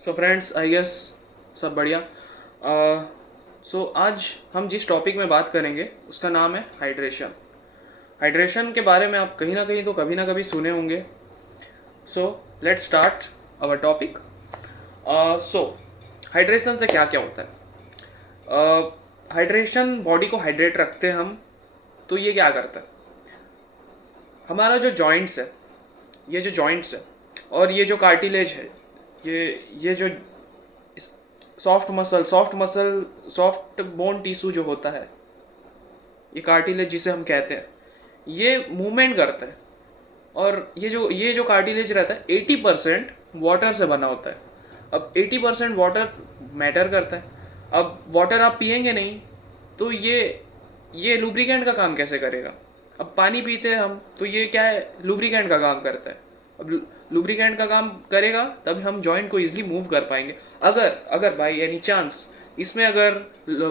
So friends I guess सब बढ़िया। आज हम जिस टॉपिक में बात करेंगे उसका नाम है हाइड्रेशन। हाइड्रेशन के बारे में आप कहीं ना कहीं तो कभी ना कभी सुने होंगे। So let's start our topic. So hydration से क्या क्या होता है? हाइड्रेशन बॉडी को हाइड्रेट रखते हैं हम। तो ये क्या करता है? हमारा जो जॉइंट्स है, ये जो जॉइंट्स है और ये जो कार्टिलेज है, ये जो soft muscle soft bone tissue जो होता है, ये कार्टिलेज जिसे हम कहते हैं, ये मूवमेंट करता है। और ये जो कार्टिलेज रहता है 80% वाटर से बना होता है। अब 80% वाटर मैटर करता है। अब वाटर आप पिएंगे नहीं तो ये लुब्रिकेंट का काम कैसे करेगा? अब पानी पीते हैं हम तो ये क्या है, लुब्रिकेंट का काम करता है। अब लुब्रिकेंट का काम करेगा तब हम जॉइंट को इजीली मूव कर पाएंगे। अगर अगर बाई एनी चांस इसमें अगर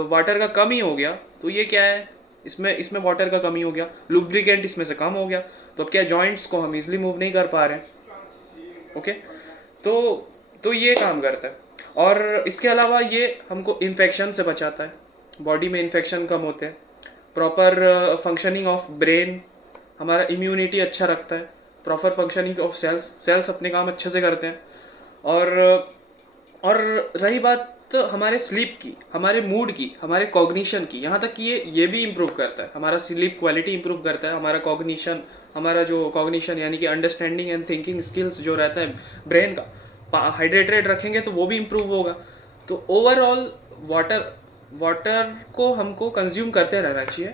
वाटर का कमी हो गया तो ये क्या है, इसमें इसमें वाटर का कमी हो गया, लुब्रिकेंट इसमें से कम हो गया, तो अब क्या जॉइंट्स को हम इजीली मूव नहीं कर पा रहे हैं। ओके, तो तो ये काम करता है। और इसके अलावा ये हमको इन्फेक्शन से बचाता है, बॉडी में इन्फेक्शन कम होते हैं। प्रॉपर फंक्शनिंग ऑफ ब्रेन, हमारा इम्यूनिटी अच्छा रखता है। Proper functioning of cells, cells अपने काम अच्छे से करते हैं। और और रही बात हमारे स्लीप की, हमारे मूड की, हमारे कॉग्निशन की, यहाँ तक कि ये भी इम्प्रूव करता है। हमारा स्लीप क्वालिटी इम्प्रूव करता है, हमारा कॉग्निशन, हमारा जो कॉग्निशन यानी कि अंडरस्टैंडिंग एंड थिंकिंग स्किल्स जो रहता है ब्रेन का, हाइड्रेटेड रखेंगे तो वो भी इम्प्रूव होगा। तो ओवरऑल वाटर वाटर को हमको कंज्यूम करते रहना चाहिए।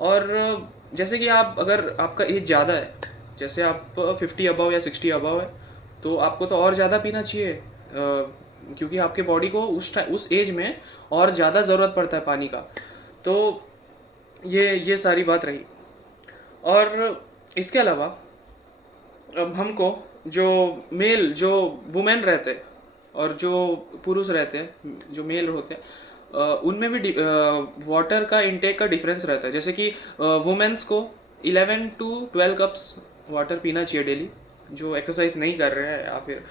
और जैसे कि आप, अगर आपका एज ज़्यादा है, जैसे आप 50 अबव या 60 अबव है, तो आपको तो और ज़्यादा पीना चाहिए, क्योंकि आपके बॉडी को उस एज में और ज़्यादा ज़रूरत पड़ता है पानी का। तो ये सारी बात रही। और इसके अलावा अब हमको जो वुमेन रहते हैं और जो पुरुष रहते हैं, जो मेल होते हैं, उनमें भी वाटर का इंटेक का डिफरेंस रहता है। जैसे कि वुमेन्स को 11 to 12 कप्स वाटर पीना चाहिए डेली। जो एक्सरसाइज नहीं कर रहे हैं या फिर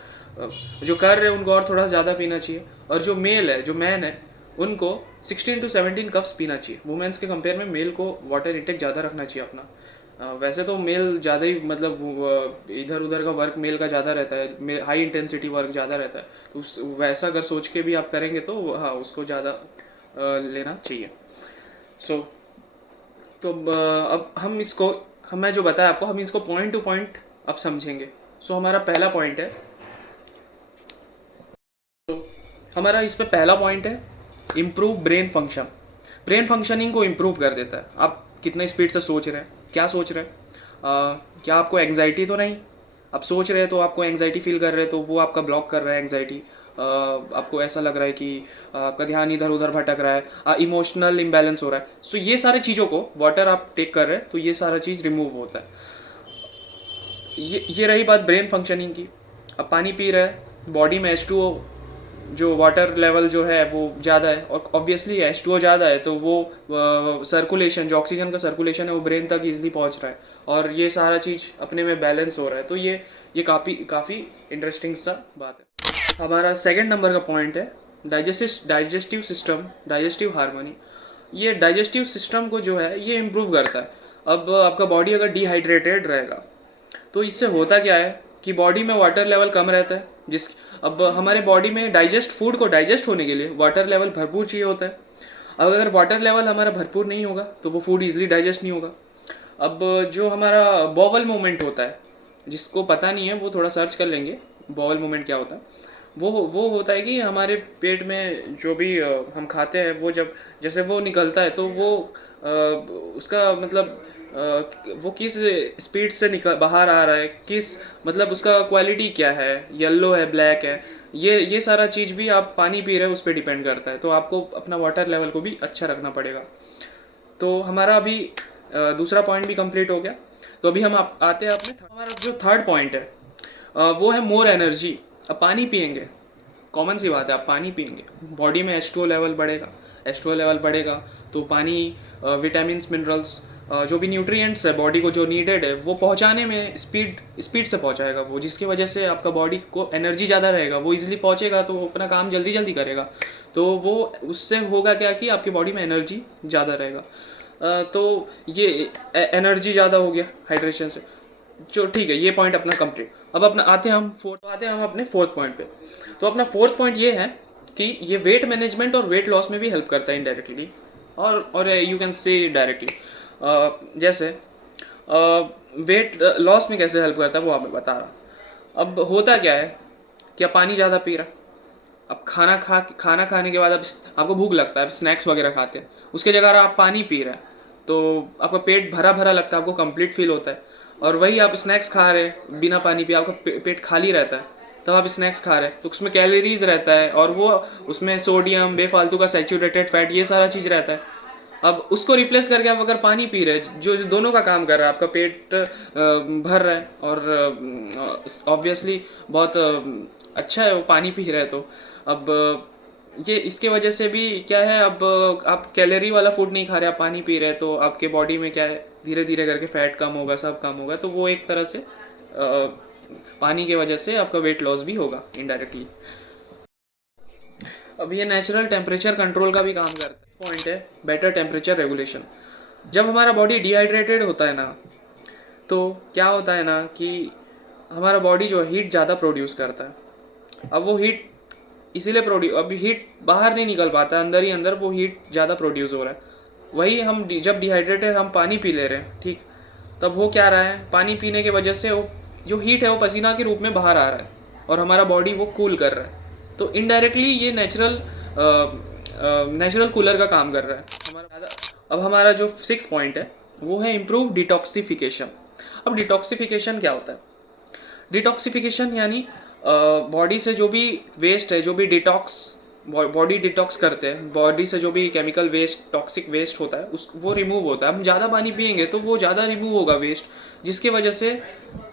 जो कर रहे हैं उनको और थोड़ा ज़्यादा पीना चाहिए। और जो मेल है, जो मैन है, उनको 16 to 17 कप्स पीना चाहिए। वुमेन्स के कंपेयर में मेल को वाटर इंटेक ज़्यादा रखना चाहिए अपना। वैसे तो मेल ज़्यादा ही, मतलब इधर उधर का वर्क मेल का ज़्यादा रहता है, हाई इंटेंसिटी वर्क ज़्यादा रहता है, तो वैसा अगर सोच के भी आप करेंगे तो हाँ, उसको ज़्यादा लेना चाहिए। सो तो अब मैं जो बताया आपको, हम इसको पॉइंट टू पॉइंट अब समझेंगे। हमारा पहला पॉइंट है, हमारा इस पे पहला पॉइंट है improve brain function. Brain functioning को इम्प्रूव कर देता है। आप कितने स्पीड से सोच रहे हैं, क्या सोच रहे हैं, क्या आपको एंग्जाइटी तो नहीं? आप सोच रहे हैं तो आपको एंग्जाइटी फील कर रहे हैं, तो वो आपका ब्लॉक कर रहा है एंग्जाइटी। आपको ऐसा लग रहा है कि आपका ध्यान इधर उधर भटक रहा है, इमोशनल इम्बैलेंस हो रहा है। सो ये सारे चीज़ों को वाटर आप टेक कर रहे हैं तो ये सारा चीज़ रिमूव होता है। ये रही बात ब्रेन फंक्शनिंग की। अब पानी पी रहे हैं, बॉडी में H2O, जो वाटर लेवल जो है वो ज़्यादा है, और ऑब्वियसली H2O ज़्यादा है तो वो सर्कुलेशन, जो ऑक्सीजन का सर्कुलेशन है वो ब्रेन तक इजीली पहुंच रहा है, और ये सारा चीज़ अपने में बैलेंस हो रहा है। तो ये काफ़ी इंटरेस्टिंग सा बात है। हमारा सेकंड नंबर का पॉइंट है डाइजेस्टिव सिस्टम, डाइजेस्टिव हार्मनी। ये डाइजेस्टिव सिस्टम को जो है ये इम्प्रूव करता है। अब आपका बॉडी अगर डिहाइड्रेटेड रहेगा तो इससे होता क्या है कि बॉडी में वाटर लेवल कम रहता है। अब हमारे बॉडी में फूड को डाइजेस्ट होने के लिए वाटर लेवल भरपूर चाहिए होता है। अब अगर वाटर लेवल हमारा भरपूर नहीं होगा तो वो फूड इजीली डाइजेस्ट नहीं होगा। अब जो हमारा बॉवल मूवमेंट होता है, जिसको पता नहीं है वो थोड़ा सर्च कर लेंगे बॉवल मूवमेंट क्या होता है। वो होता है कि हमारे पेट में जो भी हम खाते हैं वो जब जैसे वो निकलता है तो वो उसका मतलब वो किस स्पीड से निकल बाहर आ रहा है, किस मतलब उसका क्वालिटी क्या है, येलो है, ब्लैक है, ये सारा चीज़ भी आप पानी पी रहे हो उस पर डिपेंड करता है। तो आपको अपना वाटर लेवल को भी अच्छा रखना पड़ेगा। तो हमारा अभी दूसरा पॉइंट भी कंप्लीट हो गया। तो अभी हम आते हैं अपने हमारा जो थर्ड पॉइंट है, वो है मोर एनर्जी। अब पानी पियेंगे, कॉमन सी बात है, आप पानी पियेंगे, बॉडी में H2O लेवल बढ़ेगा। H2O लेवल बढ़ेगा तो पानी, विटामिन्स, मिनरल्स जो भी न्यूट्रिएंट्स है बॉडी को जो नीडेड है वो पहुंचाने में स्पीड से पहुंचाएगा वो, जिसकी वजह से आपका बॉडी को एनर्जी ज़्यादा रहेगा, वो इजीली पहुंचेगा तो वो अपना काम जल्दी जल्दी करेगा। तो वो उससे होगा क्या कि आपकी बॉडी में एनर्जी ज़्यादा रहेगा। तो ये एनर्जी ज़्यादा हो गया हाइड्रेशन से, जो ठीक है, ये पॉइंट अपना कंप्लीट। अब अपना आते हैं हम अपने फोर्थ पॉइंट पे। तो अपना फोर्थ पॉइंट ये है कि ये वेट मैनेजमेंट और वेट लॉस में भी हेल्प करता है इनडायरेक्टली, और यू कैन से डायरेक्टली। जैसे वेट लॉस में कैसे हेल्प करता है वो आप मैं बता रहा। अब होता क्या है कि आप पानी ज़्यादा पी रहा, अब खाना खाने के बाद अब आपको भूख लगता है, अब स्नैक्स वगैरह खाते हैं, उसके जगह आप पानी पी रहे हैं तो आपका पेट भरा भरा लगता है, आपको कंप्लीट फील होता है। और वही आप स्नैक्स खा रहे हैं बिना पानी पिए, आपका पेट खाली रहता है, तब आप स्नैक्स खा रहे हैं तो उसमें कैलोरीज रहता है और वो उसमें सोडियम, बेफालतू का सैचुरेटेड फैट, ये सारा चीज़ रहता है। अब उसको रिप्लेस करके आप अगर पानी पी रहे हैं जो दोनों का काम कर रहा है, आपका पेट भर रहा है और ऑब्वियसली बहुत अच्छा है वो पानी पी रहे हैं। तो अब ये इसके वजह से भी क्या है, अब आप कैलोरी वाला फूड नहीं खा रहे, आप पानी पी रहे हैं तो आपके बॉडी में क्या है धीरे धीरे करके फैट कम होगा, सब कम होगा। तो वो एक तरह से पानी की वजह से आपका वेट लॉस भी होगा इनडायरेक्टली। अब ये नेचुरल टेम्परेचर कंट्रोल का भी काम करता है। पॉइंट है बेटर टेम्परेचर रेगुलेशन। जब हमारा बॉडी डिहाइड्रेटेड होता है ना, तो क्या होता है ना कि हमारा बॉडी जो हीट ज़्यादा प्रोड्यूस करता है। अब वो हीट इसीलिए अभी हीट बाहर नहीं निकल पाता है, अंदर ही अंदर वो हीट ज़्यादा प्रोड्यूस हो रहा है। वही हम जब डिहाइड्रेटेड हम पानी पी ले रहे हैं, ठीक, तब हो क्या रहा है, पानी पीने की वजह से वो जो हीट है वो पसीना के रूप में बाहर आ रहा है और हमारा बॉडी वो कूल कर रहा है। तो इनडायरेक्टली ये नेचुरल कूलर का काम कर रहा है हमारा। अब हमारा जो 6 पॉइंट है वो है इम्प्रूव डिटॉक्सिफिकेशन। अब डिटॉक्सिफिकेशन क्या होता है? डिटॉक्सिफिकेशन यानी बॉडी से जो भी वेस्ट है, जो भी बॉडी डिटॉक्स करते हैं, बॉडी से जो भी केमिकल वेस्ट, टॉक्सिक वेस्ट होता है वो रिमूव होता है। हम ज़्यादा पानी पियेंगे तो वो ज़्यादा रिमूव होगा वेस्ट, जिसकी वजह से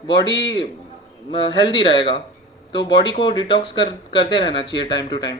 बॉडी हेल्दी रहेगा। तो बॉडी को डिटॉक्स करते रहना चाहिए टाइम टू टाइम।